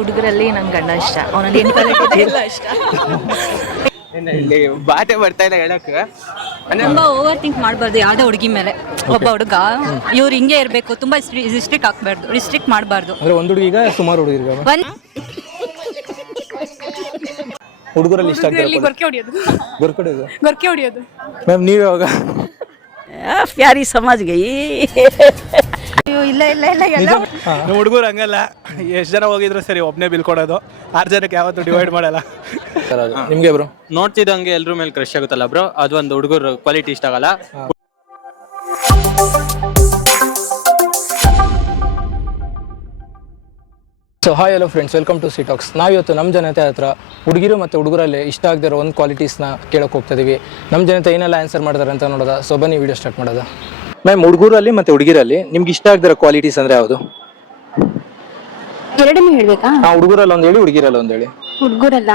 ಹುಡುಗರಲ್ಲಿ ನಂಗೆ ಗಂಡ ಇಷ್ಟ. ಅವನಲ್ಲಿ ಏನು ಕ್ವಾಲಿಟಿ ಇಲ್ಲ ಇಷ್ಟ. ಬಾಟೆ ಬರ್ತಾ ಇಲ್ಲ ಹೇಳಕ್ಕೆ. ತುಂಬಾ ಓವರ್ ಥಿಂಕ್ ಮಾಡಬಾರ್ದು ಯಾವುದೇ ಹುಡುಗಿ ಮೇಲೆ. ಒಬ್ಬ ಹುಡುಗ ಇವ್ರು ಹಿಂಗೆ ಇರಬೇಕು, ತುಂಬಾ ರಿಸ್ಟ್ರಿಕ್ಟ್ ಹಾಕ್ಬಾರ್ದು, ರಿಸ್ಟ್ರಿಕ್ಟ್ ಮಾಡಬಾರ್ದು. ಅಂದ್ರೆ ಒಂದು ಹುಡುಗಿಗ ಸುಮಾರು ಹುಡುಗಿರ್ಗ ಹುಡುಗರಲ್ಲಿ ಇಷ್ಟ ಆಗ್ತಾರೆ ಗೊರ್ಕೆ ಹೊಡಿಯೋದು. ಮ್ಯಾಮ್ ನೀವು ಯಾವಾಗ ಪ್ಯಾರಿ ಸಮಾಜ್ಗೆ ಇಲ್ಲ ಇಲ್ಲ ಇಲ್ಲ ಎಲ್ಲ ನಮ್ಮ ಹುಡುಗರು ಹಂಗಲ್ಲ, ಎಷ್ಟು ಜನ ಹೋಗಿದ್ರು ಸರಿ ಒಬ್ಬನೇ ಬಿಲ್ ಕೊಡೋದು, 6 ಜನಕ್ಕೆ ಯಾವತ್ತೂ ಡಿವೈಡ್ ಮಾಡಲ್ಲ. ನಿಮ್ಗೆ ಬ್ರೋ ನೋಡ್ತಿದ್ದಂಗೆ ಎಲ್ರ ಮೇಲೆ ಕ್ರಶ್ ಆಗುತ್ತಲ್ಲ ಬ್ರೋ, ಅದು ಒಂದು ಹುಡುಗರು ಕ್ವಾಲಿಟಿ ಇಷ್ಟ ಆಗಲ್ಲ. So hi hello friends, welcome to C talks. ನಾವಿವತ್ತು ನಮ್ಮ ಜನತೆ ಹತ್ರ ಹುಡುಗಿರು ಮತ್ತು ಹುಡುಗರಲ್ಲಿ ಇಷ್ಟ ಆಗದಿರೋ ಒಂದು ಕ್ವಾಲಿಟೀಸ್ನ ಕೇಳೋಕೆ ಹೋಗ್ತಿದ್ದೀವಿ. ನಮ್ಮ ಜನತೆ ಏನೆಲ್ಲ ಆನ್ಸರ್ ಮಾಡ್ತಾರೆ ಅಂತ ನೋಡೋದ. ಸೊ ಬನ್ನಿ ವಿಡಿಯೋ ಸ್ಟಾರ್ಟ್ ಮಾಡೋದ. ಮ್ಯಾಮ್, ಹುಡುಗರಲ್ಲಿ ಮತ್ತು ಹುಡುಗಿರಲ್ಲಿ ನಿಮ್ಗೆ ಇಷ್ಟ ಆಗದಿರೋ ಕ್ವಾಲಿಟೀಸ್ ಅಂದರೆ ಯಾವುದು? ಎರಡನ್ನೂ ಹೇಳ್ಬೇಕಾ? ಹುಡುಗರಲ್ಲಿ ಒಂದು ಹೇಳಿ, ಹುಡುಗಿರಲ್ಲಿ ಒಂದು ಹೇಳಿ. ಹುಡುಗರಲ್ಲ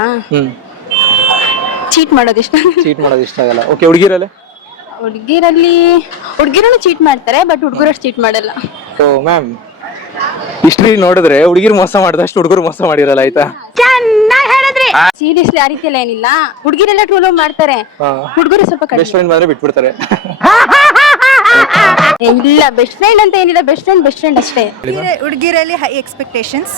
ಚೀಟ್ ಮಾಡೋದು ಇಷ್ಟ. ಚೀಟ್ ಮಾಡೋದು ಇಷ್ಟ ಆಗಲ್ಲ. ಓಕೆ, ಹುಡುಗಿರಲ್ಲಿ? ಹುಡುಗಿರನ್ನು ಚೀಟ್ ಮಾಡ್ತಾರೆ, ಬಟ್ ಹುಡುಗರಷ್ಟು ಚೀಟ್ ಮಾಡಲ್ಲ. ಸೊ ಮ್ಯಾಮ್, ಹಿಸ್ಟ್ರಿ ನೋಡಿದ್ರೆ ಹುಡುಗಿರು ಮೋಸ ಮಾಡಿದಷ್ಟು ಹುಡುಗರು ಮೋಸ ಮಾಡಿರಲ್ಲ, ಆಯ್ತಾ? ಸೀರಿಯಸ್ಲಿ ಆ ರೀತಿ ಎಲ್ಲ ಏನಿಲ್ಲ. ಹುಡುಗಿರೆಲ್ಲ ಟ್ರೂ ಲವ್ ಮಾಡ್ತಾರೆ, ಹುಡುಗರು ಸ್ವಲ್ಪ ಬೆಸ್ಟ್ ಫ್ರೆಂಡ್ ಬಂದ್ರೆ ಬಿಟ್ಬಿಡ್ತಾರೆ. ಇಲ್ಲ, ಬೆಸ್ಟ್ ಫ್ರೆಂಡ್ ಅಂತ ಏನಿಲ್ಲ, ಬೆಸ್ಟ್ ಫ್ರೆಂಡ್ ಅಷ್ಟೇ. ಹುಡುಗಿರಲ್ಲಿ ಹೈ ಎಕ್ಸ್ಪೆಕ್ಟೇಷನ್ಸ್.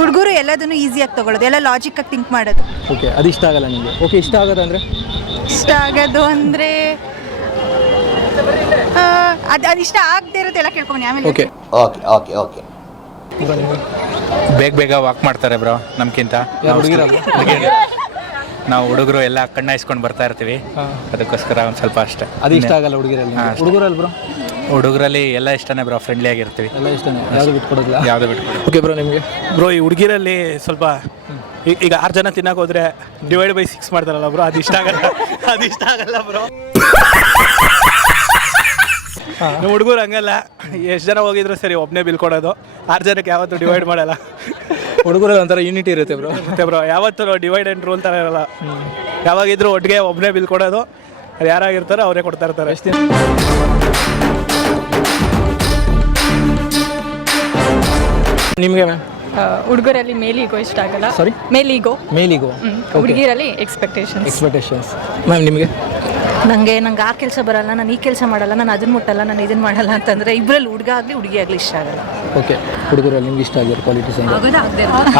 ಹುಡುಗರು ಎಲ್ಲದನ್ನು ಈಸಿಯಾಗಿ ತಗೊಳ್ಳೋದು, ಎಲ್ಲ ಲಾಜಿಕ್ ಆಗಿ ಥಿಂಕ್ ಮಾಡೋದು. ಓಕೆ, ಅದು ಇಷ್ಟ ಆಗಲ್ಲ ನಿಮಗೆ? ಓಕೆ, ಇಷ್ಟ ಆಗೋದಂದ್ರೆ? ಇಷ್ಟ ಆಗೋದು ಅಂದ್ರೆ ಅದು ಇಷ್ಟ ಆಗದೆ ಇರೋದು ಎಲ್ಲ ಕೇಳ್ಕೊಂಡು ಆಮೇಲೆ. ಓಕೆ ಓಕೆ ಓಕೆ ಓಕೆ ಬೇಗ ವಾಕ್ ಮಾಡ್ತಾರೆ ಬ್ರೋ ನಮ್ಗಿಂತ. ನಾವು ಹುಡುಗರು ಎಲ್ಲ ಕಣ್ಣ ಇಸ್ಕೊಂಡು ಬರ್ತಾ ಇರ್ತೀವಿ, ಅದಕ್ಕೋಸ್ಕರ ಒಂದು ಸ್ವಲ್ಪ ಅಷ್ಟೇ. ಅದು ಇಷ್ಟ ಆಗಲ್ಲ ಹುಡುಗಿರಲ್ಲಿ. ಹುಡುಗರಲ್ಲಿ ಬ್ರೋ? ಹುಡುಗರಲ್ಲಿ ಎಲ್ಲ ಇಷ್ಟನೇ ಬ್ರೋ, ಫ್ರೆಂಡ್ಲಿ ಆಗಿರ್ತೀವಿ, ಎಲ್ಲ ಇಷ್ಟನೇ, ಯಾವುದು ಬಿಟ್ಕೊಡೋದಿಲ್ಲ. ಯಾವುದು ಬಿಟ್ಕೊಡೋದು. ಓಕೆ ಬ್ರೋ, ನಿಮಗೆ? ಬ್ರೋ, ಈ ಹುಡುಗಿರಲ್ಲಿ ಸ್ವಲ್ಪ ಈಗ 6 ಜನ ತಿನ್ನಕ್ಕೆ ಹೋದ್ರೆ ಡಿವೈಡ್ ಬೈ 6 ಮಾಡ್ತಾರಲ್ಲ ಬ್ರೋ, ಅದು ಇಷ್ಟ ಆಗಲ್ಲ. ಅದು ಇಷ್ಟ ಆಗಲ್ಲ ಬ್ರೋ. ನಮ್ಮ ಹುಡುಗರು ಹಂಗಲ್ಲ, ಎಷ್ಟು ಜನ ಹೋಗಿದ್ರು ಸರಿ ಒಬ್ಬನೇ ಬಿಲ್ ಕೊಡೋದು, 6 ಜನಕ್ಕೆ ಯಾವತ್ತೂ ಡಿವೈಡ್ ಮಾಡಲ್ಲ. ಹುಡುಗರಲ್ಲಿ ಒಂಥರ ಯೂನಿಟಿ ಇರುತ್ತೆ ಬ್ರೋ. ಮತ್ತೆ ಬ್ರೋ, ಯಾವತ್ತೂ ಡಿವೈಡ್ ಆ್ಯಂಡ್ ರೂಲ್ ಥರ ಇರಲ್ಲ. ಯಾವಾಗಿದ್ರು ಒಟ್ಟಿಗೆ ಒಬ್ಬನೇ ಬಿಲ್ ಕೊಡೋದು, ಅದು ಯಾರಾಗಿರ್ತಾರೋ ಅವರೇ ಕೊಡ್ತಾ ಇರ್ತಾರೆ. ನಿಮಗೆ ಮ್ಯಾಮ್? ಹುಡುಗರಲ್ಲಿ ಮೇಲ್ ಈಗೋ ಇಷ್ಟ ಆಗಲ್ಲ. ಸಾರಿ? ಮೇಲ್ ಈಗೋ. ಹುಡುಗಿರಲ್ಲಿ ಎಕ್ಸ್ಪೆಕ್ಟೇಷನ್ಸ್. ಮ್ಯಾಮ್, ನಿಮಗೆ? ನಂಗೆ ಆ ಕೆಲಸ ಬರಲ್ಲ, ನಾನು ಈ ಕೆಲಸ ಮಾಡಲ್ಲ, ನಾನು ಅದನ್ನ ಮುಟ್ಟಲ್ಲ, ನಾನು ಇದನ್ನ ಮಾಡಲ್ಲ ಅಂತಂದ್ರೆ ಇಬ್ಬರಲ್ಲಿ ಹುಡುಗ ಆಗಲಿ ಹುಡುಗಿ ಆಗಲಿ ಇಷ್ಟ ಆಗಲ್ಲ. ಓಕೆ, ಹುಡುಗರಲ್ಲಿ ನಿಮ್ಗೆ ಇಷ್ಟ ಆಗಿರೋ ಕ್ವಾಲಿಟೀಸ್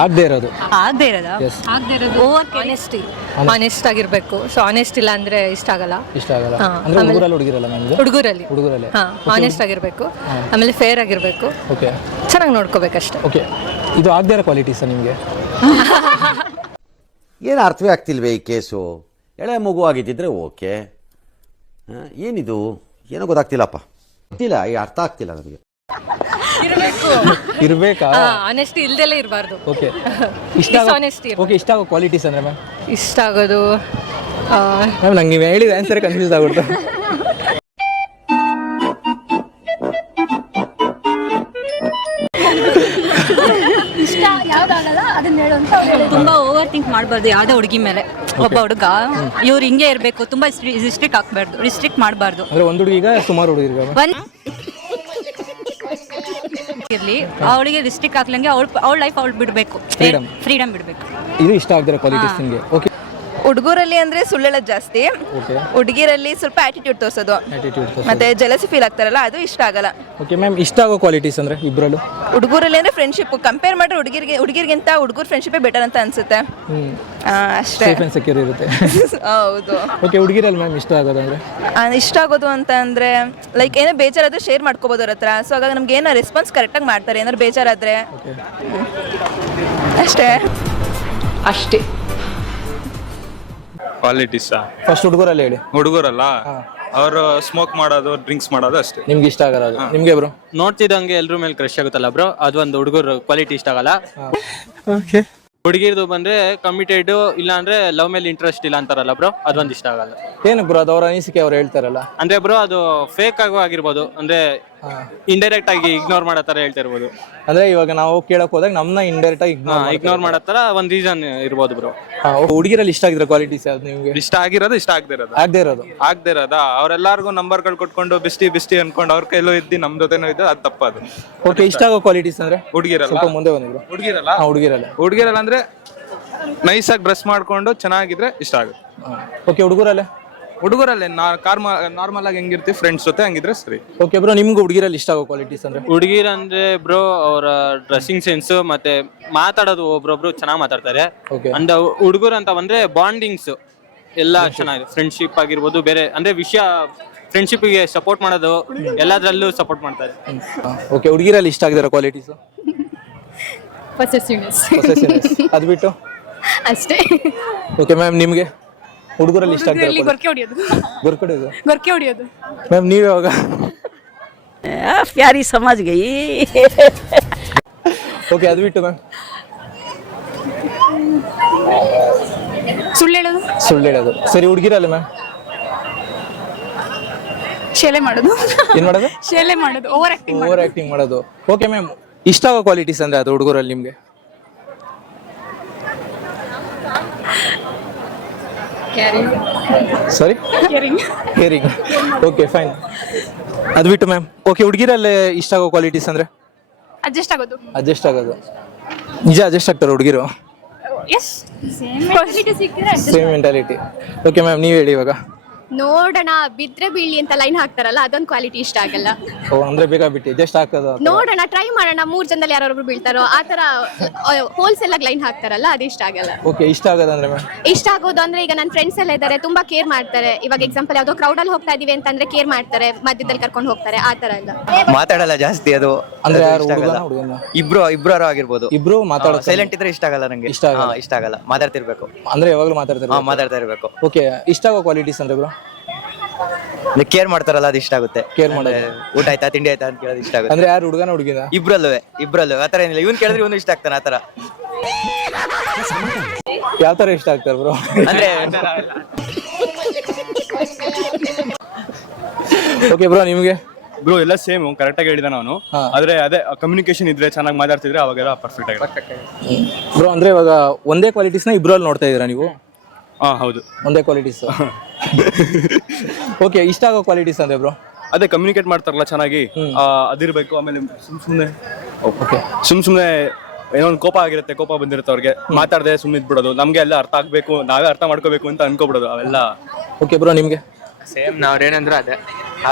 ಆಗದೆ ಇರೋದು? ಓವರ್ ಆನೆಸ್ಟ್ ಆಗಿರ್ಬೇಕು. ಸೊ ಆನೆಸ್ಟ್ ಇಲ್ಲ ಅಂದ್ರೆ ಇಷ್ಟ ಆಗಲ್ಲ. ಅಂದ್ರೆ ಹುಡುಗರಲ್ಲಿ ಹುಡುಗಿರಲ್ಲ ಮ್ಯಾಮ್? ಹುಡುಗರಲ್ಲಿ ಆನೆಸ್ಟ್ ಆಗಿರ್ಬೇಕು, ಆಮೇಲೆ ಫೇರ್ ಆಗಿರ್ಬೇಕು, ಓಕೆ, ಚೆನ್ನಾಗಿ ನೋಡ್ಕೋಬೇಕಷ್ಟೇ. ಓಕೆ, ಇದು ಆಗದೆ ಇರೋ ಕ್ವಾಲಿಟೀಸ್ ನಿಮಗೆ? ಏನು ಅರ್ಥವೇ ಆಗ್ತಿಲ್ವೇ ಈ ಕೇಸು? ಎಳೆ ಮಗು ಆಗಿದ್ದಿದ್ರೆ ಓಕೆ, ಏನಿದು ಏನೋ ಗೊತ್ತಾಗ್ತಿಲ್ಲಪ್ಪ, ಗೊತ್ತಿಲ್ಲ, ಈ ಅರ್ಥ ಆಗ್ತಿಲ್ಲ ನನಗೆ. ಇರಬೇಕಾ? ಆನೆಸ್ಟಿ ಇಲ್ದೆಲ್ಲ ಇರಬಾರ್ದು. ಓಕೆ, ಇಷ್ಟ ಆಗೋ ಕ್ವಾಲಿಟೀಸ್ ಅಂದ್ರೆ ಮ್ಯಾಮ್? ಇಷ್ಟ ಆಗೋದು ಮ್ಯಾಮ್, ನಂಗೆ ನೀವು ಹೇಳಿದ ಆನ್ಸರ್ ಕನ್ಫ್ಯೂಸ್ ಆಗ್ಬಿಡ್ತು. ತುಂಬಾ ಓವರ್ ಥಿಂಕ್ ಮಾಡಬಾರ್ದು ಯಾವುದೇ ಹುಡುಗಿ ಮೇಲೆ. ಒಬ್ಬ ಹುಡುಗ ಇವ್ರು ಹಿಂಗೆ ಇರಬೇಕು, ತುಂಬಾ ರಿಸ್ಟ್ರಿಕ್ಟ್ ಹಾಕ್ಬಾರ್ದು, ರಿಸ್ಟ್ರಿಕ್ಟ್ ಮಾಡಬಾರ್ದು. ಅಂದ್ರೆ ಒಂದು ಹುಡುಗಿಗ ಸುಮಾರು ಹುಡುಗಿರ್ಗ ಇರ್ಲಿ, ಅವಳಿಗೆ ರಿಸ್ಟ್ರಿಕ್ಟ್ ಹಾಕ್ಲಂಗೆ ಅವಳ ಲೈಫ್ ಅವಳು ಬಿಡಬೇಕು, ಫ್ರೀಡಮ್ ಬಿಡಬೇಕು. ಇದು ಇಷ್ಟ ಆಗದಿರೋ ಕ್ವಾಲಿಟೀಸ್ ನಿಮಗೆ? ಓಕೆ, ಹುಡುಗರಲ್ಲಿ ಅಂದ್ರೆ ಸುಳ್ಳೆಲ್ಲ ಜಾಸ್ತಿ, ಹುಡುಗಿರಲ್ಲಿ ಸ್ವಲ್ಪ ಆಟಿಟ್ಯೂಡ್ ತೋರಿಸೋದು, ಮತ್ತೆ ಜಲಸಿ ಫೀಲ್ ಆಗ್ತಾರಲ್ಲ, ಅದು ಇಷ್ಟ ಆಗಲ್ಲ. ಓಕೆ ಮ್ಯಾಮ್, ಇಷ್ಟ ಆಗೋ ಕ್ವಾಲಿಟೀಸ್ ಅಂದ್ರೆ ಇಬ್ಬರಲ್ಲೂ? ಹುಡುಗರಲ್ಲಿ ಅಂದ್ರೆ ಫ್ರೆಂಡ್ಶಿಪ್ ಕಂಪೇರ್ ಮಾಡಿದ್ರೆ ಹುಡುಗಿರಿಗಿಂತ ಹುಡುಗರ ಫ್ರೆಂಡ್ಶಿಪ್ಪೇ ಬೆಟರ್ ಅಂತ ಅನ್ಸುತ್ತೆ ಅಷ್ಟೇ. ಸೇಫ್ ಅಂಡ್ ಸೆಕ್ಯೂರ್ ಇರುತ್ತೆ. ಹೌದು. ಓಕೆ, ಹುಡುಗಿರಲ್ಲಿ ಮ್ಯಾಮ್ ಇಷ್ಟ ಆಗೋದಂದ್ರೆ? ಇಷ್ಟ ಆಗೋದು ಅಂತ ಅಂದ್ರೆ ಲೈಕ್ ಏನೋ ಬೇಜಾರಾದ್ರೆ ಶೇರ್ ಮಾಡ್ಕೋಬೋದು ಅವ್ರ ಹತ್ರ. ಸೊ ಹಾಗಾಗಿ ನಮ್ಗೆ ಏನೋ ರೆಸ್ಪಾನ್ಸ್ ಕರೆಕ್ಟಾಗಿ ಮಾಡ್ತಾರೆ, ಏನಾದ್ರು ಬೇಜಾರಾದ್ರೆ ಅಷ್ಟೇ. ಕ್ವಾಲಿಟೀಸ್ ಫಸ್ಟ್ ಹುಡುಗರಲ್ಲಿ ಹೇಳಿ. ಹುಡುಗರಲ್ಲ, ಅವರು ಸ್ಮೋಕ್ ಮಾಡೋದು, ಡ್ರಿಂಕ್ಸ್ ಮಾಡೋದು ಅಷ್ಟೇ. ನಿಮ್ಗೆ ಇಷ್ಟ ಆಗಲ್ಲ? ನಿಮ್ಗೆ ಬ್ರೋ? ನೋಡ್ತಿದ್ದಂಗೆ ಎಲ್ರ ಮೇಲೆ ಕ್ರಶ್ ಆಗುತ್ತಲ್ಲ ಬ್ರೋ, ಅದು ಒಂದು ಹುಡುಗರು ಕ್ವಾಲಿಟಿ ಇಷ್ಟ ಆಗಲ್ಲ. ಓಕೆ, ಹುಡುಗಿರ್ದು ಬಂದ್ರೆ ಕಮಿಟೆಡ್, ಇಲ್ಲ ಅಂದ್ರೆ ಲವ್ ಮೇಲೆ ಇಂಟ್ರೆಸ್ಟ್ ಇಲ್ಲ ಅಂತಾರಲ್ಲ ಬ್ರೋ, ಅದೊಂದು ಇಷ್ಟ ಆಗಲ್ಲ. ಏನು ಬ್ರೋ, ಅದು ಅವ್ರ ಅನಿಸಿಕೆ ಅವ್ರು ಹೇಳ್ತಾರಲ್ಲ. ಅಂದ್ರೆ ಬ್ರೋ, ಅದು ಫೇಕ್ ಆಗೋ ಆಗಿರ್ಬೋದು, ಅಂದ್ರೆ ಇಂಡೈರೆಕ್ಟ್ ಆಗಿ ಇಗ್ನೋರ್ ಮಾಡೋ ತರ ಹೇಳ್ತಾ ಇರ್ಬೋದು. ಅಂದ್ರೆ ಇವಾಗ ನಾವು ಕೇಳಕ್ ಹೋದಾಗ ನಮ್ಮನ್ನ ಇಂಡೈರೆಕ್ಟ್ ಆಗಿ ಇಗ್ನೋರ್ ಮಾಡೋ ತರ ಒಂದ್ ರೀಸನ್ ಇರ್ಬೋದು ಬ್ರೋ. ಹುಡುಗಿರಲ್ಲಿ ಇಷ್ಟ ಆಗಿರೋ ಕ್ವಾಲಿಟೀಸ್ ಯಾವ್ದು ನಿಮ್ಗೆ? ಇಷ್ಟ ಆಗಿರೋದು ಇಷ್ಟ ಆಗದೆ ಇರೋದು ಆಗದೆ ಇರೋದಾ? ಅವ್ರೆಲ್ಲಾರ್ಗು ನಂಬರ್ಗಳು ಕೊಟ್ಕೊಂಡು ಬೆಸ್ಟಿ ಅನ್ಕೊಂಡು ಅವ್ರ ಕೈಲೂ ಇದ್ದು ನಮ್ ಜೊತೆನೂ ಇದ್ದು ಅದು ತಪ್ಪದು. ಓಕೆ, ಇಷ್ಟ ಆಗೋ ಕ್ವಾಲಿಟೀಸ್ ಅಂದ್ರೆ ಹುಡುಗಿರಲ್ಲ ಸ್ವಲ್ಪ ಮುಂದೆ ಬಂದಿದ್ರು. ಹುಡುಗಿರಲ್ಲ ಅಂದ್ರೆ ನೈಸ್ ಆಗಿ ಬ್ರಷ್ ಮಾಡ್ಕೊಂಡು ಚೆನ್ನಾಗಿದ್ರೆ ಇಷ್ಟ ಆಗುತ್ತೆ. ಓಕೆ, ಹುಡುಗರಲ್ಲೇ ನಾರ್ಮಲ್ ಆಗಿ ಹೆಂಗಿರ್ತೀವಿ ಫ್ರೆಂಡ್ಸ್ ಜೊತೆ ಹಂಗಿದ್ರೆ ಸರಿ. ಓಕೆ ಬ್ರೋ, ನಿಮ್ಗೆ ಹುಡುಗಿರಲ್ಲಿ ಇಷ್ಟ ಆಗೋ ಕ್ವಾಲಿಟೀಸ್ ಅಂದ್ರೆ? ಹುಡುಗಿರಂದ್ರೆ ಬ್ರೋ ಅವರ ಡ್ರೆಸ್ಸಿಂಗ್ ಸೆನ್ಸ್ ಮತ್ತೆ ಮಾತಾಡೋದು ಒಬ್ರೊಬ್ರು ಚೆನ್ನಾಗಿ ಮಾತಾಡ್ತಾರೆ. ಅಂಡ್ ಹುಡುಗರು ಅಂತ ಬಂದ್ರೆ ಬಾಂಡಿಂಗ್ಸ್ ಎಲ್ಲ ಚೆನ್ನಾಗಿದೆ. ಫ್ರೆಂಡ್ಶಿಪ್ ಆಗಿರ್ಬೋದು, ಬೇರೆ ಅಂದ್ರೆ ವಿಷಯ ಫ್ರೆಂಡ್ಶಿಪ್ ಗೆ ಸಪೋರ್ಟ್ ಮಾಡೋದು ಎಲ್ಲದ್ರಲ್ಲೂ ಸಪೋರ್ಟ್ ಮಾಡ್ತಾರೆ. ಓಕೆ, ಹುಡುಗಿರಲ್ಲಿ ಇಷ್ಟ ಆಗಿರೋ ಕ್ವಾಲಿಟೀಸ್? ಪೊಸೆಸಿವ್ನೆಸ್ ಅದು ಬಿಟ್ಟು ಅಷ್ಟೇ. ಓಕೆ ಮ್ಯಾಮ್, ನಿಮಗೆ ಹುಡುಗರಲ್ಲಿ ಇಷ್ಟ ಆಗಿರೋ ಗೊರ್ಕೆ ಹೊಡಿಯೋದು ಮ್ಯಾಮ್, ನೀವು ಯಾವಾಗ? प्यारी समझ गई. ಓಕೆ, ಅದು ಬಿಟ್ಟು ಮ್ಯಾಮ್? ಸುಳ್ಳು ಹೇಳೋದು. ಸರಿ, ಹುಡುಗಿರಲ್ಲ ಮ್ಯಾಮ್? ಶೇಲೆ ಮಾಡೋದು. ಏನ್ ಮಾಡೋದು? ಶೇಲೆ ಮಾಡೋದು, ಓವರ್ ಆಕ್ಟಿಂಗ್ ಮಾಡೋದು. ಓಕೆ ಮ್ಯಾಮ್, ಇಷ್ಟ ಆಗೋ ಕ್ವಾಲಿಟೀಸ್ ಅಂದ್ರೆ ಅದು ಹುಡುಗರಲ್ಲಿ ನಿಮ್ಗೆ? ಸಾರಿ, ಕೇರಿಂಗ್. Okay, fine. ಅದು ಬಿಟ್ಟು ಮ್ಯಾಮ್? ಓಕೆ, ಹುಡುಗಿರಲ್ಲೇ ಇಷ್ಟ ಆಗೋ ಕ್ವಾಲಿಟೀಸ್ ಅಂದ್ರೆ? ಅಡ್ಜಸ್ಟ್ ಆಗೋದು. ನಿಜ ಅಡ್ಜಸ್ಟ್ ಆಗ್ತಾರೆ ಹುಡುಗಿರು? Same mentality. ಓಕೆ ಮ್ಯಾಮ್, ನೀವು ಹೇಳಿ ಇವಾಗ. ನೋಡೋಣ ಬಿದ್ರೆ ಬೀಳಿ ಅಂತ ಲೈನ್ ಹಾಕ್ತಾರಲ್ಲ, ಅದೊಂದು ಕ್ವಾಲಿಟಿ ಇಷ್ಟ ಆಗಲ್ಲ. ಅಂದ್ರೆ ಬೇಕಾ ಬಿಟ್ಟು ಜಸ್ಟ್ ಹಾಕೋದು? ನೋಡೋಣ, ಟ್ರೈ ಮಾಡೋಣ, 3 ಜನದಲ್ಲಿ ಯಾರೊಬ್ರು ಬೀಳ್ತಾರೋ ಆ ತರ ಹೋಲ್ಸೇಲ್ ಆಗಿ ಲೈನ್ ಹಾಕ್ತಾರಲ್ಲ, ಅದು ಇಷ್ಟ ಆಗಲ್ಲ. ಓಕೆ, ಇಷ್ಟ ಆಗೋದಂದ್ರೆ ಮ್ಯಾಮ್? ಇಷ್ಟ ಆಗೋದು ಅಂದ್ರೆ ಈಗ ನನ್ನ ಫ್ರೆಂಡ್ಸ್ ಎಲ್ಲ ಇದ್ದಾರೆ, ತುಂಬಾ ಕೇರ್ ಮಾಡ್ತಾರೆ. ಇವಾಗ ಎಕ್ಸಾಂಪಲ್ ಯಾವ್ದೋ ಕ್ರೌಡ್ ಅಲ್ಲಿ ಹೋಗ್ತಾ ಇದೀವಿ ಅಂತಂದ್ರೆ ಕೇರ್ ಮಾಡ್ತಾರೆ, ಮಧ್ಯದಲ್ಲಿ ಕರ್ಕೊಂಡು ಹೋಗ್ತಾರೆ, ಆ ತರ ಎಲ್ಲ. ಮಾತಾಡಲ್ಲ ಜಾಸ್ತಿ, ಅದು ಅಂದ್ರೆ ಇಬ್ರು ಆಗಿರ್ಬೋದು. ಇಬ್ರು ಮಾತಾಡೋ ಸೈಲೆಂಟ್ ಇದ್ರೆ ಇಷ್ಟ ಆಗಲ್ಲ ನಂಗೆ. ಇಷ್ಟ ಆಗಲ್ಲ, ಮಾತಾಡ್ತಿರ್ಬೇಕು. ಅಂದ್ರೆ ಯಾವಾಗ್ಲೂ ಮಾತಾಡ್ತಾ ಇರ್ಬೇಕು. ಓಕೆ, ಇಷ್ಟ ಆಗೋ ಕ್ವಾಲಿಟೀಸ್ ಅಂದ್ರೆ ಬ್ರೋ? ಕೇರ್ ಮಾಡ್ತಾರಲ್ಲ, ಅದು ಇಷ್ಟ ಆಗುತ್ತೆ. ಕೇರ್ ಮಾಡೋದು. ಊಟ ಆಯ್ತಾ ತಿಂಡಿ ಆಯ್ತಾ ಅಂತ ಕೇಳೋದು ಇಷ್ಟ ಆಗುತ್ತೆ. ಅಂದ್ರೆ ಯಾರು ಹುಡುಗನ ಹುಡುಗಿನ? ಇಬ್ರಲ್ಲೂ ಆತರ ಏನಿಲ್ಲ. ಇವ್ನು ಕೇಳಿದ್ರೆ ಇವನು ಇಷ್ಟ ಆಗ್ತಾನೆ ಆತರ. ಯಾವ ತರ ಇಷ್ಟ ಆಗ್ತಾರೆ ಬ್ರೋ? ಅಂದ್ರೆ ಓಕೆ ಬ್ರೋ, ನಿಮ್ಗೆ? ಬ್ರೋ ಎಲ್ಲ ಸೇಮ್ ಕರೆಕ್ಟ್ ಆಗಿ ಹೇಳಿದ ನಾನು. ಆದ್ರೆ ಅದೇ ಕಮ್ಯುನಿಕೇಶನ್ ಇದ್ರೆ, ಚೆನ್ನಾಗಿ ಮಾತಾಡ್ತಿದ್ರೆ ಅವಾಗೆಲ್ಲ ಪರ್ಫೆಕ್ಟ್ ಆಗಿದೆ. ಬ್ರೋ, ಅಂದ್ರೆ ಇವಾಗ ಒಂದೇ ಕ್ವಾಲಿಟೀಸ್ನ ಇಬ್ರಲ್ಲಿ ನೋಡ್ತಾ ಇದೀರಾ ನೀವು? ಹೌದು, ಒಂದೇ ಕ್ವಾಲಿಟೀಸ್. ಓಕೆ, ಇಷ್ಟ ಆಗೋ ಕ್ವಾಲಿಟೀಸ್ ಅಂದ್ರೆ ಬ್ರೋ? ಅದೇ ಕಮ್ಯುನಿಕೇಟ್ ಮಾಡ್ತಾರಲ್ಲ ಚೆನ್ನಾಗಿ, ಅದಿರ್ಬೇಕು. ಆಮೇಲೆ ಸುಮ್ನೆ ಏನೋ ಒಂದು ಕೋಪ ಆಗಿರುತ್ತೆ, ಕೋಪ ಬಂದಿರುತ್ತೆ ಅವ್ರಿಗೆ, ಮಾತಾಡದೆ ಸುಮ್ಮನೆ ಇದ್ಬಿಡೋದು. ನಮ್ಗೆ ಎಲ್ಲ ಅರ್ಥ ಆಗ್ಬೇಕು, ನಾವೇ ಅರ್ಥ ಮಾಡ್ಕೋಬೇಕು ಅಂತ ಅನ್ಕೋಬಿಡೋದು ಅವೆಲ್ಲ. ಓಕೆ ಬ್ರೋ, ನಿಮ್ಗೆ? ಸೇಮ್ ನಾವ್ರೇನಂದ್ರೆ ಅದೇ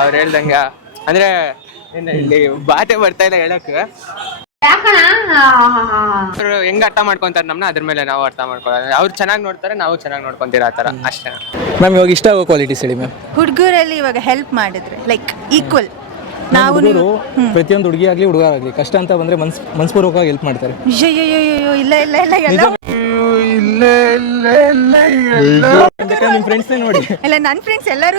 ಅವ್ರು ಹೇಳ್ದಂಗ, ಅಂದ್ರೆ ಇಲ್ಲಿ ಬಾತೆ ಬರ್ತಾ ಇಲ್ಲ ಹೇಳಕ್ಕೆ. ಅವ್ರು ಹೆಂಗ್ ಅರ್ಥ ಮಾಡ್ಕೊಂತಾರೆ ನಮ್ನ, ಅದ್ರ ಮೇಲೆ ನಾವು ಅರ್ಥ ಮಾಡ್ಕೊಳ್ಳೋದು. ಅವ್ರು ಚೆನ್ನಾಗಿ ನೋಡ್ತಾರೆ, ನಾವು ಚೆನ್ನಾಗಿ ನೋಡ್ಕೊಂತೀರ, ಆ ತರ ಅಷ್ಟೇ. ಮ್ಯಾಮ್, ಇವಾಗ ಇಷ್ಟ ಆಗೋ ಕ್ವಾಲಿಟೀಸ್ ಹೇಳಿ ಮ್ಯಾಮ್? ಹುಡುಗರಲ್ಲಿ ಇವಾಗ ಹೆಲ್ಪ್ ಮಾಡಿದ್ರೆ ಲೈಕ್ ಈಕ್ವಲ್. ನಾವು ಪ್ರತಿಯೊಂದು ಹುಡುಗಿ ಆಗ್ಲಿ ಹುಡುಗ ಆಗ್ಲಿ ಕಷ್ಟ ಅಂತ ಬಂದ್ರೆ ಮನ್ಸ್ಪೂರ್ವಕವಾಗಿ ಹೆಲ್ಪ್ ಮಾಡ್ತಾರೆ. ಇಲ್ಲ ನಿಮ್ ಫ್ರೆಂಡ್ಸ್ ನೋಡಿ. ಇಲ್ಲ, ನನ್ನ ಫ್ರೆಂಡ್ಸ್ ಎಲ್ಲರೂ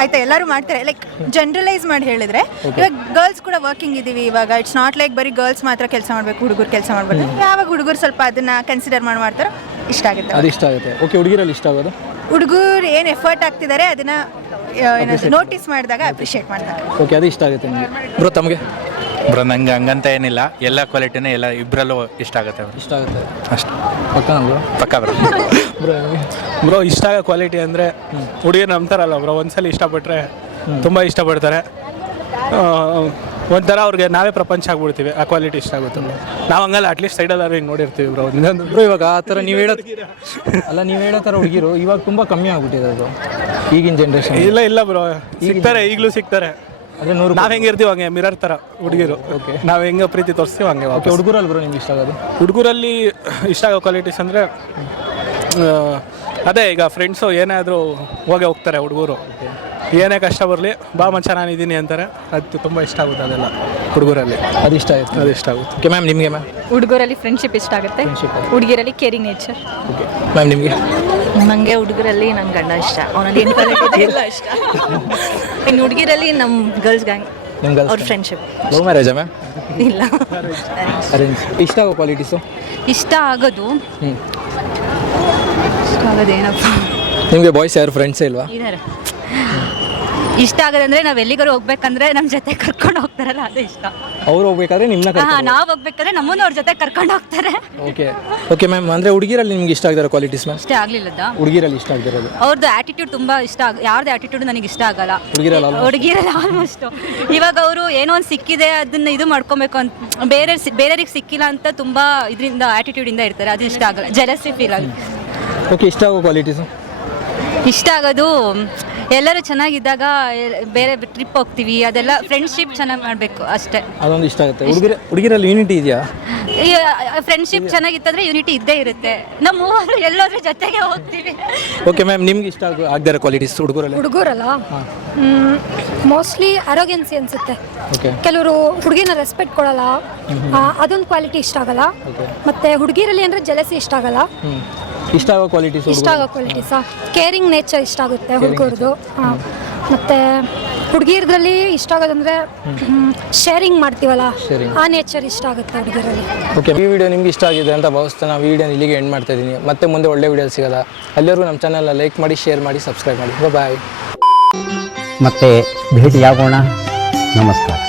ಆಯ್ತಾ, ಎಲ್ಲರೂ ಮಾಡ್ತಾರೆ. ಲೈಕ್ ಜನರಲೈಸ್ ಮಾಡಿ ಹೇಳಿದ್ರೆ, ಇವಾಗ ಗರ್ಲ್ಸ್ ಕೂಡ ವರ್ಕಿಂಗ್ ಇದೀವಿ. ಇವಾಗ ಇಟ್ಸ್ ನಾಟ್ ಲೈಕ್ ಬರೀ ಗರ್ಲ್ಸ್ ಮಾತ್ರ ಕೆಲಸ ಮಾಡ್ಬೇಕು, ಹುಡುಗರು ಕೆಲಸ ಮಾಡ್ಬೇಕು. ಯಾವಾಗ ಹುಡುಗರು ಸ್ವಲ್ಪ ಅದನ್ನ ಕನ್ಸಿಡರ್ ಮಾಡ್ತಾರೋ ಇಷ್ಟ ಆಗುತ್ತೆ. ಅದು ಇಷ್ಟ ಆಗುತ್ತೆ. ಓಕೆ, ಹುಡುಗಿರಲ್ಲಿ ಇಷ್ಟ ಆಗೋದು? ಹುಡುಗರು ಏನು ಎಫರ್ಟ್ ಆಗ್ತಿದ್ದಾರೆ ಅದನ್ನ ನೋಟಿಸ್ ಮಾಡಿದಾಗ ಅಪ್ರಿಷಿಯೇಟ್ ಮಾಡ್ತಾರೆ. ಓಕೆ, ಅದು ಇಷ್ಟ ಆಗುತ್ತೆ ನಿಮಗೆ. ಬ್ರೋ, ತಮಗೆ? ಬ್ರೋ, ನಂಗೆ ಹಂಗಂತ ಏನಿಲ್ಲ, ಎಲ್ಲ ಕ್ವಾಲಿಟಿನೇ ಎಲ್ಲ ಇಬ್ಬರಲ್ಲೂ ಇಷ್ಟ ಆಗುತ್ತೆ. ಅಷ್ಟೇ. ಪಕ್ಕ ಬ್ರೋ, ಇಷ್ಟ ಆಗೋ ಕ್ವಾಲಿಟಿ ಅಂದರೆ ಹುಡುಗಿರು ನಂಬ್ತಾರಲ್ಲ ಬ್ರೋ, ಒಂದ್ಸಲ ಇಷ್ಟಪಟ್ಟರೆ ತುಂಬ ಇಷ್ಟಪಡ್ತಾರೆ. ಒಂಥರ ಅವ್ರಿಗೆ ನಾವೇ ಪ್ರಪಂಚ ಆಗ್ಬಿಡ್ತೀವಿ. ಆ ಕ್ವಾಲಿಟಿ ಇಷ್ಟ ಆಗುತ್ತೆ. ನಾವು ಹಂಗಲ್ಲ, ಅಟ್ಲೀಸ್ಟ್ ಸೈಡಲ್ಲಾರು ಹಿಂಗೆ ನೋಡಿರ್ತೀವಿ ಬ್ರೋ. ಬ್ರೋ, ಇವಾಗ ಆ ಥರ ನೀವು ಹೇಳೋ ಥರ ಹುಡುಗಿರು ಇವಾಗ ತುಂಬ ಕಮ್ಮಿ ಆಗ್ಬಿಟ್ಟಿದೆ ಅದು ಈಗಿನ ಜನ್ರೇಷನ್. ಇಲ್ಲ ಬ್ರೋ, ಸಿಗ್ತಾರೆ, ಈಗಲೂ ಸಿಗ್ತಾರೆ. ನಾವ್ ಹೆಂಗಿರ್ತೀವಿ ಹಂಗೆ ಮಿರರ್ ತರ ಹುಡುಗಿರು. ನಾವ್ ಹೆಂಗ ಪ್ರೀತಿ ತೋರಿಸ್ತೀವಿ ಹಂಗೆ. ಹುಡುಗರಲ್ಲಿ ಬ್ರೋ ನಿಮ್ಗೆ ಇಷ್ಟ ಆಗೋದು? ಹುಡುಗರಲ್ಲಿ ಇಷ್ಟ ಆಗೋ ಕ್ವಾಲಿಟೀಸ್ ಅಂದ್ರೆ ಅದೇ, ಈಗ ಫ್ರೆಂಡ್ಸು ಏನೇ ಆದರೂ ಹೋಗ್ತಾರೆ ಹುಡುಗರು. ಏನೇ ಕಷ್ಟ ಬರಲಿ, ಬಾ ಮಚ್ಚ ನಾನಿದ್ದೀನಿ ಅಂತಾರೆ. ಅದು ತುಂಬ ಇಷ್ಟ ಆಗುತ್ತೆ. ಅದೆಲ್ಲ ಹುಡುಗರಲ್ಲಿ ಅದು ಇಷ್ಟ ಆಗುತ್ತೆ. ಓಕೆ ಮ್ಯಾಮ್, ನಿಮಗೆ? ಮ್ಯಾಮ್, ಹುಡುಗರಲ್ಲಿ ಫ್ರೆಂಡ್ಶಿಪ್ ಇಷ್ಟ ಆಗುತ್ತೆ, ಹುಡುಗಿರಲ್ಲಿ ಕೇರಿಂಗ್ ನೇಚರ್. ಓಕೆ ಮ್ಯಾಮ್, ನಿಮಗೆ? ನನಗೆ ಹುಡುಗರಲ್ಲಿ ನನ್ನ ಗಂಡ ಇಷ್ಟ, ಅವನಲ್ಲಿ ಏನು ಕ್ವಾಲಿಟಿ ಎಲ್ಲ ಇಷ್ಟ. ಇನ್ನು ಹುಡುಗಿರಲ್ಲಿ ನಮ್ಮ ಗರ್ಲ್ಸ್ ಗ್ಯಾಂಗ್, ಅವ್ರ ಫ್ರೆಂಡ್ಶಿಪ್. ಲವ್ ಮ್ಯಾರೇಜಾ ಮ್ಯಾಮ್? ಇಲ್ಲ, ಅರೇಂಜ್. ಇಷ್ಟ ಆಗೋ ಕ್ವಾಲಿಟೀಸು? ಇಷ್ಟ ಆಗೋದು ಏನಪ್ಪ, ನಿಮಗೆ ಬಾಯ್ಸ್ ಯಾರು ಫ್ರೆಂಡ್ಸೇ ಇಲ್ವಾ? ಇದ್ದಾರೆ. ಇಷ್ಟ ಆಗೋದಂದ್ರೆ ನಾವು ಎಲ್ಲಿಗಾರು ಹೋಗ್ಬೇಕಂದ್ರೆ ನಮ್ಮ ಜೊತೆ ಕರ್ಕೊಂಡು ಹೋಗ್ತಾರಲ್ಲ ಅದು ಇಷ್ಟ. ಅವ್ರು ಹೋಗ್ಬೇಕಾದ್ರೆ ನಿಮ್ಮನ್ನ ನಾವು ಹೋಗ್ಬೇಕಾದ್ರೆ ನಮ್ಮನ್ನು ಅವ್ರ ಜೊತೆ ಕರ್ಕೊಂಡು ಹೋಗ್ತಾರೆ. ಓಕೆ ಓಕೆ ಮ್ಯಾಮ್, ಅಂದರೆ ಹುಡುಗಿರಲ್ಲಿ ನಿಮ್ಗೆ ಇಷ್ಟ ಆಗಿರೋ ಕ್ವಾಲಿಟೀಸ್ ಮ್ಯಾಮ್? ಇಷ್ಟ ಆಗ್ಲಿಲ್ಲದ ಹುಡುಗಿರಲ್ಲಿ ಇಷ್ಟ ಆಗಿರೋದು ಅವ್ರದ್ದು ಆಟಿಟ್ಯೂಡ್ ತುಂಬಾ ಇಷ್ಟ ಯಾರ್ದು ಆಟಿಟ್ಯೂಡ್ ನನಗೆ ಇಷ್ಟ ಆಗಲ್ಲ. ಹುಡುಗಿರಲ್ಲ ಆಲ್ಮೋಸ್ಟ್. ಇವಾಗ ಅವರು ಏನೋ ಒಂದು ಸಿಕ್ಕಿದೆ ಅದನ್ನ ಇದು ಮಾಡ್ಕೊಬೇಕು ಅಂತ ಬೇರೆಯವ್ರಿಗೆ ಸಿಕ್ಕಿಲ್ಲ ಅಂತ ತುಂಬಾ ಇದರಿಂದ ಆಟಿಟ್ಯೂಡ್ ಇಂದ ಇರ್ತಾರೆ, ಅದು ಇಷ್ಟ ಆಗಲ್ಲ. ಜೆಲಸಿ ಫೀಲ್ ಆಗುತ್ತೆ. ಓಕೆ, ಇಷ್ಟ ಆಗೋ ಕ್ವಾಲಿಟೀಸು? ಇಷ್ಟ ಆಗೋದು ಎಲ್ಲರೂ ಚೆನ್ನಾಗಿದ್ದಾಗ ಬೇರೆ ಟ್ರಿಪ್ ಹೋಗ್ತೀವಿ, ಅದೆಲ್ಲ ಫ್ರೆಂಡ್ಶಿಪ್ ಚೆನ್ನಾಗಿ ಮಾಡಬೇಕು ಅಷ್ಟೇ. ಅದೊಂದು ಇಷ್ಟ ಆಗುತ್ತೆ. ಹುಡುಗಿರಲ್ಲಿ ಯೂನಿಟಿ ಇದೆಯಾ? ಫ್ರೆಂಡ್ಶಿಪ್ ಚೆನ್ನಾಗಿತ್ತಂದ್ರೆ ಯೂನಿಟಿ ಇದ್ದೇ ಇರುತ್ತೆ. ನಮ್ಮ ಮೂವರು ಎಲ್ಲೋದ್ರ ಜೊತೆಗೆ ಹೋಗ್ತೀವಿ. ಓಕೆ ಮ್ಯಾಮ್, ನಿಮ್ಗೆ ಇಷ್ಟ ಆಗದಿರೋ ಕ್ವಾಲಿಟೀಸ್ ಹುಡುಗರಲ್ಲಿ? ಹುಡುಗರಲ್ಲ, ಮೋಸ್ಟ್ಲಿ ಅರೋಗೆನ್ಸಿ ಅನ್ಸುತ್ತೆ. ಕೆಲವರು ಹುಡುಗಿನ ರೆಸ್ಪೆಕ್ಟ್ ಕೊಡಲ್ಲ, ಅದೊಂದು ಕ್ವಾಲಿಟಿ ಇಷ್ಟ ಆಗಲ್ಲ. ಮತ್ತೆ ಹುಡುಗಿರಲ್ಲಿ ಅಂದ್ರೆ ಜಲಸಿ ಇಷ್ಟ ಆಗಲ್ಲ. ಇಷ್ಟ ಆಗೋ ಕ್ವಾಲಿಟೀಸ್? ಇಷ್ಟ ಆಗೋ ಕ್ವಾಲಿಟೀಸಾ ಕೇರಿಂಗ್ ನೇಚರ್ ಇಷ್ಟ ಆಗುತ್ತೆ ಹುಡುಗರದು. ಮತ್ತೆ ಹುಡುಗಿರದ್ರಲ್ಲಿ ಇಷ್ಟ ಆಗೋದಂದ್ರೆ ಶೇರಿಂಗ್ ಮಾಡ್ತೀವಲ್ಲ, ಆ ನೇಚರ್ ಇಷ್ಟ ಆಗುತ್ತೆ ಹುಡುಗಿರಲ್ಲಿ. ಓಕೆ, ಈ ವಿಡಿಯೋ ನಿಮ್ಗೆ ಇಷ್ಟ ಆಗಿದೆ ಅಂತ ಭಾವಿಸ್ತಾ ನಾವು ವಿಡಿಯೋನ ಇಲ್ಲಿಗೆ ಎಂಡ್ ಮಾಡ್ತಾ ಇದ್ದೀನಿ. ಮತ್ತೆ ಮುಂದೆ ಒಳ್ಳೆ ವಿಡಿಯೋ ಸಿಗೋದ. ಅಲ್ಲಿವರೆಗೂ ನಮ್ಮ ಚಾನಲ್ನ ಲೈಕ್ ಮಾಡಿ, ಶೇರ್ ಮಾಡಿ, ಸಬ್ಸ್ಕ್ರೈಬ್ ಮಾಡಿ. ಬಾಯ್. ಮತ್ತೆ ಭೇಟಿಯಾಗೋಣ. ನಮಸ್ಕಾರ.